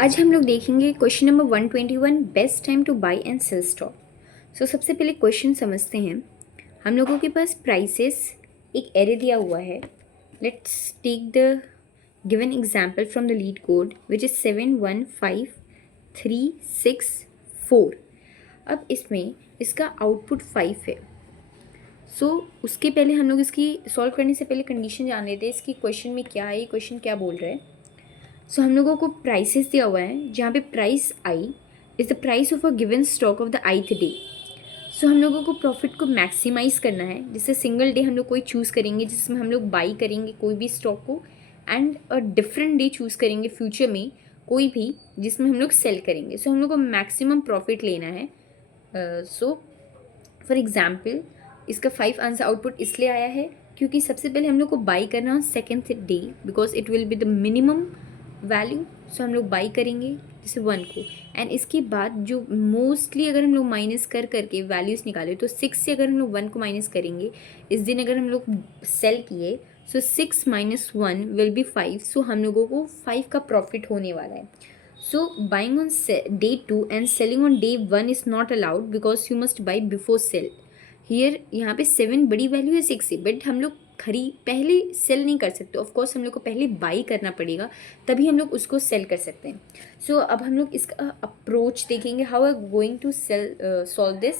आज हम लोग देखेंगे question number 121 best time to buy and sell stock. So सबसे पहले क्वेश्चन समझते हैं। हम लोगों के पास प्राइसेस एक एरे दिया हुआ है। Let's take the given example from the LeetCode which is 715364। अब इसमें इसका आउटपुट 5 है। उसके पहले हम लोग इसकी सॉल्व करने से पहले कंडीशन जान लेते हैं इसकी क्वेश्चन में क्या है, ये क्वेश्चन क्या बोल रहा है। हम लोगों को प्राइसेस दिया हुआ है जहाँ पे price I is the price of a given stock of the ith day. हम लोगों को प्रॉफिट को मैक्सिमाइज़ करना है, जिससे सिंगल डे हम लोग कोई चूज़ करेंगे जिसमें हम लोग बाई करेंगे कोई भी स्टॉक को, and a different day choose करेंगे फ्यूचर में कोई भी जिसमें हम लोग सेल करेंगे। हम लोग को मैक्सिमम प्रॉफिट लेना है। फॉर एग्ज़ाम्पल इसका 5 आंसर आउटपुट इसलिए आया है क्योंकि सबसे पहले हम लोग को बाई करना है second day, because it will be the minimum value. हम लोग बाई करेंगे जैसे 1 को, एंड इसके बाद जो मोस्टली अगर हम लोग माइनस कर करके वैल्यूज़ निकाले तो 6 से अगर हम लोग 1 को माइनस करेंगे, इस दिन अगर हम लोग सेल किए 6 माइनस 1 विल बी 5। हम लोगों को 5 का प्रॉफिट होने वाला है। Buying on day 2 and selling on day 1 is not allowed because you must buy before sell. Here यहाँ पे 7 बड़ी वैल्यू है 6 से, बट हम लोग पहले सेल नहीं कर सकते। ऑफ कोर्स हम लोग को पहले बाई करना पड़ेगा, तभी हम लोग उसको सेल कर सकते हैं। अब हम लोग इसका अप्रोच देखेंगे, how are going to sell solve this.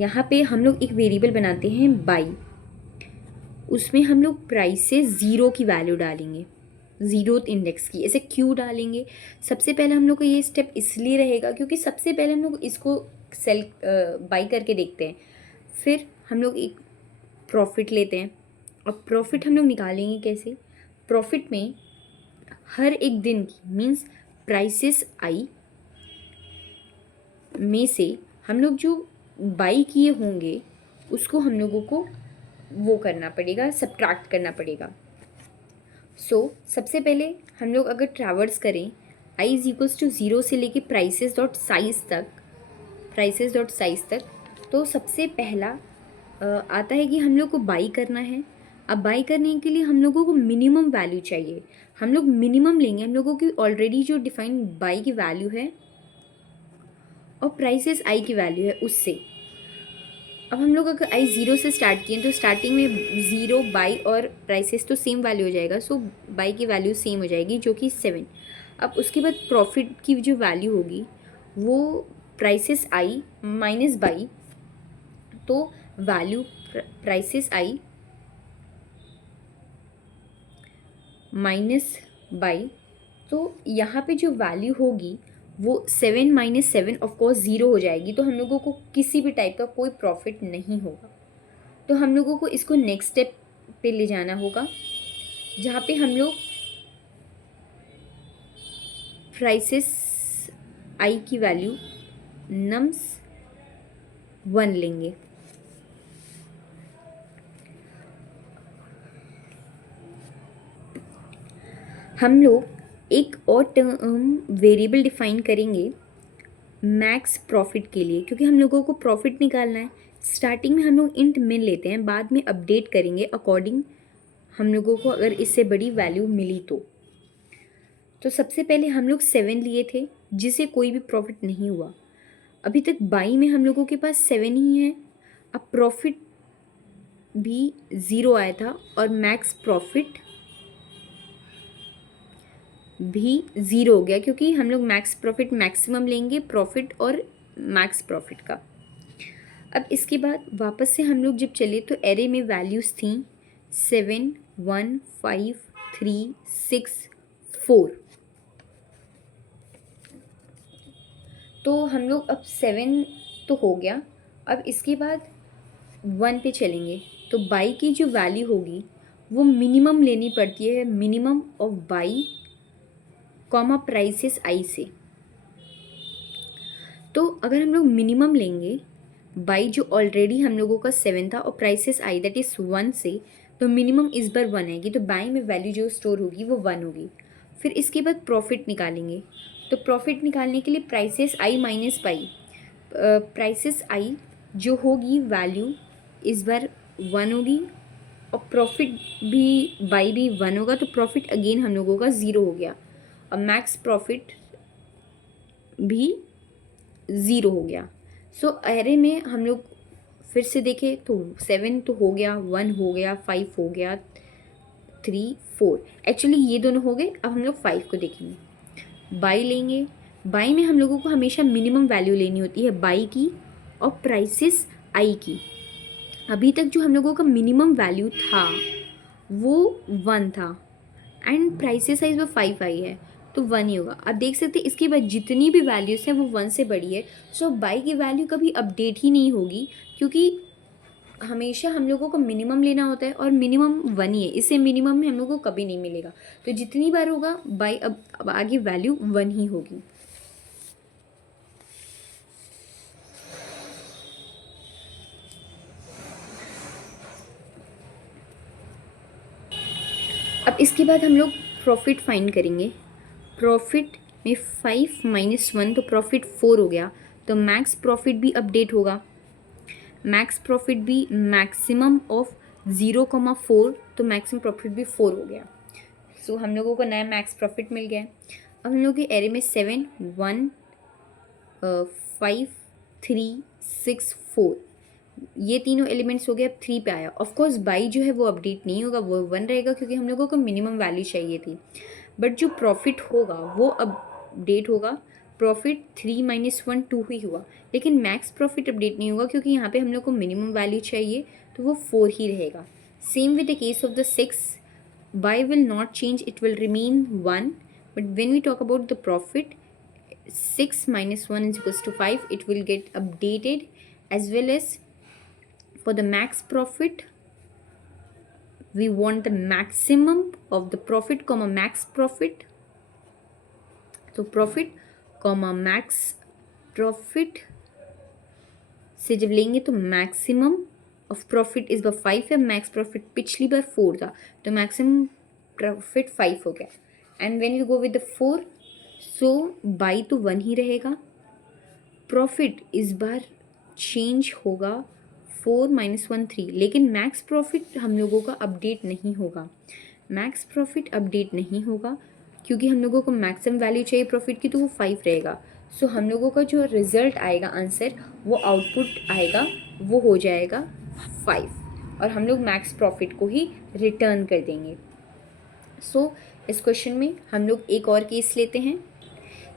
यहाँ पे हम लोग एक वेरिएबल बनाते हैं बाई, उसमें हम लोग प्राइस से 0 की वैल्यू डालेंगे, 0th इंडेक्स की, ऐसे क्यों डालेंगे। सबसे पहले हम लोग को ये स्टेप इसलिए रहेगा क्योंकि सबसे पहले हम लोग इसको सेल बाई करके देखते हैं, फिर हम लोग एक प्रॉफिट लेते हैं। और प्रॉफिट हम लोग निकालेंगे कैसे। प्रॉफिट में हर एक दिन की मीन्स प्राइसेस आई में से हम लोग जो बाई किए होंगे उसको हम लोगों को वो करना पड़ेगा, सब्ट्रैक्ट करना पड़ेगा। सबसे पहले हम लोग अगर ट्रैवर्स करें i इज इक्वल्स टू 0 से लेके प्राइसेस डॉट साइज तक, तो सबसे पहला आता है कि हम लोग को बाई करना है। अब बाई करने के लिए हम लोगों को मिनिमम वैल्यू चाहिए, हम लोग मिनिमम लेंगे। हम लोगों की ऑलरेडी जो डिफाइंड बाई की वैल्यू है और प्राइसेस आई की वैल्यू है उससे। अब हम लोग अगर आई 0 से स्टार्ट किए तो स्टार्टिंग में 0 बाई और प्राइसेस तो सेम वैल्यू हो जाएगा। बाई की वैल्यू सेम हो जाएगी जो कि 7। अब उसके बाद प्रॉफिट की जो वैल्यू होगी वो प्राइसेस आई माइनस बाई, तो value prices i minus by, तो यहाँ पे जो वैल्यू होगी वो 7 माइनस 7 ऑफकोर्स 0 हो जाएगी। तो हम लोगों को किसी भी टाइप का कोई प्रॉफिट नहीं होगा। तो हम लोगों को इसको नेक्स्ट स्टेप पे ले जाना होगा, जहाँ पे हम लोग प्राइसेस आई की वैल्यू नम्स 1 लेंगे। हम लोग एक और टर्म वेरिएबल डिफाइन करेंगे मैक्स प्रॉफिट के लिए, क्योंकि हम लोगों को प्रॉफिट निकालना है। स्टार्टिंग में हम लोग इंट मिन लेते हैं, बाद में अपडेट करेंगे अकॉर्डिंग हम लोगों को अगर इससे बड़ी वैल्यू मिली तो सबसे पहले हम लोग 7 लिए थे जिसे कोई भी प्रॉफिट नहीं हुआ। अभी तक बाई में हम लोगों के पास 7 ही है। अब प्रॉफिट भी 0 आया था और मैक्स प्रॉफिट भी 0 हो गया, क्योंकि हम लोग मैक्स प्रॉफिट मैक्सिमम लेंगे प्रॉफिट और मैक्स प्रॉफिट का। अब इसके बाद वापस से हम लोग जब चले तो एरे में वैल्यूज़ थी 7 1 5 3 6 4। तो हम लोग अब 7 तो हो गया। अब इसके बाद 1 पे चलेंगे तो बाई की जो वैल्यू होगी वो मिनिमम लेनी पड़ती है, minimum of buy comma prices i से। तो अगर हम लोग मिनिमम लेंगे बाई जो ऑलरेडी हम लोगों का 7 था और प्राइसेस आई दैट इज़ 1 से, तो मिनिमम इस बार 1 आएगी, तो बाई में वैल्यू जो स्टोर होगी वो 1 होगी। फिर इसके बाद प्रॉफिट निकालेंगे, तो प्रॉफिट निकालने के लिए prices i minus buy, prices i जो होगी वैल्यू इस बार 1 होगी और प्रॉफिट भी बाई भी 1 होगा, तो प्रॉफिट अगेन हम लोगों का 0 हो गया और मैक्स प्रॉफिट भी 0 हो गया। सो एरे में हम लोग फिर से देखें तो 7 तो हो गया, 1 हो गया, 5 हो गया, 3 4, एक्चुअली ये दोनों हो गए। अब हम लोग 5 को देखेंगे, बाई लेंगे। बाई में हम लोगों को हमेशा मिनिमम वैल्यू लेनी होती है बाई की और प्राइसेस आई की। अभी तक जो हम लोगों का मिनिमम वैल्यू था वो 1 था एंड प्राइसेस साइज वो 5 आई है, तो 1 ही होगा। अब देख सकते हैं इसके बाद जितनी भी वैल्यूज़ हैं वो 1 से बड़ी है। सो बाई की वैल्यू कभी अपडेट ही नहीं होगी, क्योंकि हमेशा हम लोगों को मिनिमम लेना होता है और मिनिमम 1 ही है, इससे मिनिमम में हम लोगों को कभी नहीं मिलेगा। तो जितनी बार होगा बाई अब आगे वैल्यू 1 ही होगी। अब इसके बाद हम लोग प्रॉफिट फाइंड करेंगे। प्रॉफिट में 5 - 1 तो प्रॉफिट 4 हो गया, तो मैक्स प्रॉफिट भी अपडेट होगा। मैक्स प्रॉफिट भी मैक्सिमम ऑफ 0,4, तो मैक्सिमम प्रॉफिट भी 4 हो गया। सो हम लोगों को नया मैक्स प्रॉफिट मिल गया है। अब हम लोग के एरे में 7 1 5 3 6 4 ये तीनों एलिमेंट्स हो गए। अब 3 पे आया। ऑफ कोर्स बाई जो है वो अपडेट नहीं होगा, वो 1 रहेगा क्योंकि हम लोगों को मिनिमम वैल्यू चाहिए थी। बट जो प्रॉफिट होगा वो अपडेट होगा। प्रॉफिट 3 - 1 2 ही हुआ, लेकिन मैक्स प्रॉफिट अपडेट नहीं होगा क्योंकि यहाँ पे हम लोग को मिनिमम वैल्यू चाहिए, तो वो 4 ही रहेगा। Same with the case of the 6, buy will not change, it will remain 1, but when we talk about the profit 6 - 1 = 5, it will get updated, as well as for the max profit we want the maximum of the profit comma max profit, तो profit comma max profit से जब लेंगे तो maximum of profit इस बार 5 है, max profit पिछली बार 4 था, तो मैक्सिमम प्रॉफिट 5 हो गया। And when we go with the 4, so buy तो 1 ही रहेगा। प्रॉफिट इस बार चेंज होगा 4 - 1 3, लेकिन मैक्स प्रॉफिट हम लोगों का अपडेट नहीं होगा। मैक्स प्रॉफिट अपडेट नहीं होगा क्योंकि हम लोगों को मैक्सिमम वैल्यू चाहिए प्रॉफिट की, तो वो 5 रहेगा। सो हम लोगों का जो रिजल्ट आएगा, आंसर वो आउटपुट आएगा, वो हो जाएगा 5, और हम लोग मैक्स प्रॉफिट को ही रिटर्न कर देंगे। सो इस क्वेश्चन में हम लोग एक और केस लेते हैं,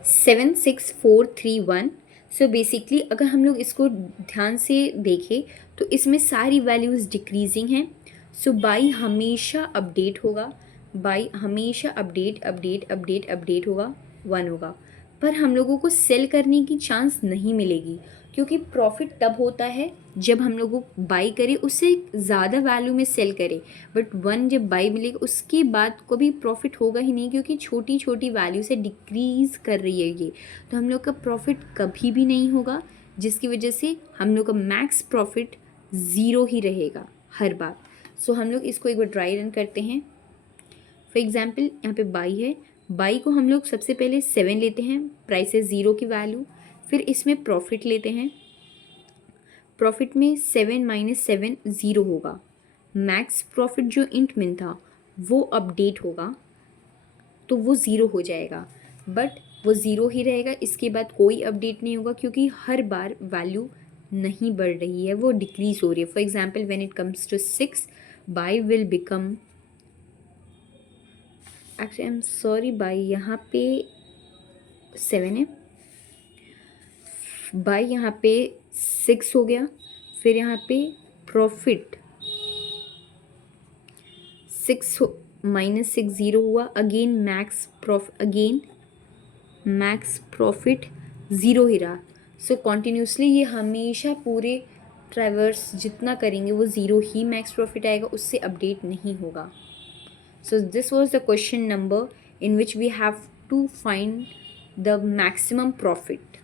7 6 4 3 1। सो बेसिकली अगर हम लोग इसको ध्यान से देखें तो इसमें सारी वैल्यूज़ डिक्रीजिंग हैं। सो बाई हमेशा अपडेट होगा, बाई हमेशा अपडेट होगा, 1 होगा। पर हम लोगों को सेल करने की चांस नहीं मिलेगी, क्योंकि प्रॉफिट तब होता है जब हम लोगों को बाई करें, उससे ज़्यादा वैल्यू में सेल करें। बट 1 जब बाई मिलेगा उसके बाद कभी प्रॉफिट होगा ही नहीं, क्योंकि छोटी छोटी वैल्यू से डिक्रीज़ कर रही है ये, तो हम लोग का प्रॉफिट कभी भी नहीं होगा, जिसकी वजह से हम लोग का मैक्स प्रॉफिट 0 ही रहेगा हर बार। सो हम लोग इसको एक बार ड्राई रन करते हैं। फॉर एग्जाम्पल यहाँ पे बाई है, बाई को हम लोग सबसे पहले 7 लेते हैं, प्राइस है 0 की वैल्यू, फिर इसमें प्रॉफिट लेते हैं। प्रॉफिट में 7 - 7 0 होगा। मैक्स प्रॉफिट जो इंट में था वो अपडेट होगा, तो वो 0 हो जाएगा, बट वो 0 ही रहेगा। इसके बाद कोई अपडेट नहीं होगा क्योंकि हर बार वैल्यू नहीं बढ़ रही है, वो डिक्रीज हो रही है। For example when it comes to 6, buy will become, actually I am sorry, buy यहाँ पे 7 है, बाई यहाँ पे 6 हो गया, फिर यहाँ पे प्रॉफिट 6 - 6 0 हुआ, अगेन मैक्स प्रॉफिट 0 ही रहा। सो कॉन्टिन्यूसली ये हमेशा पूरे ट्रैवर्स जितना करेंगे वो 0 ही मैक्स प्रॉफिट आएगा, उससे अपडेट नहीं होगा। So this was the question number in which we have to find the maximum profit.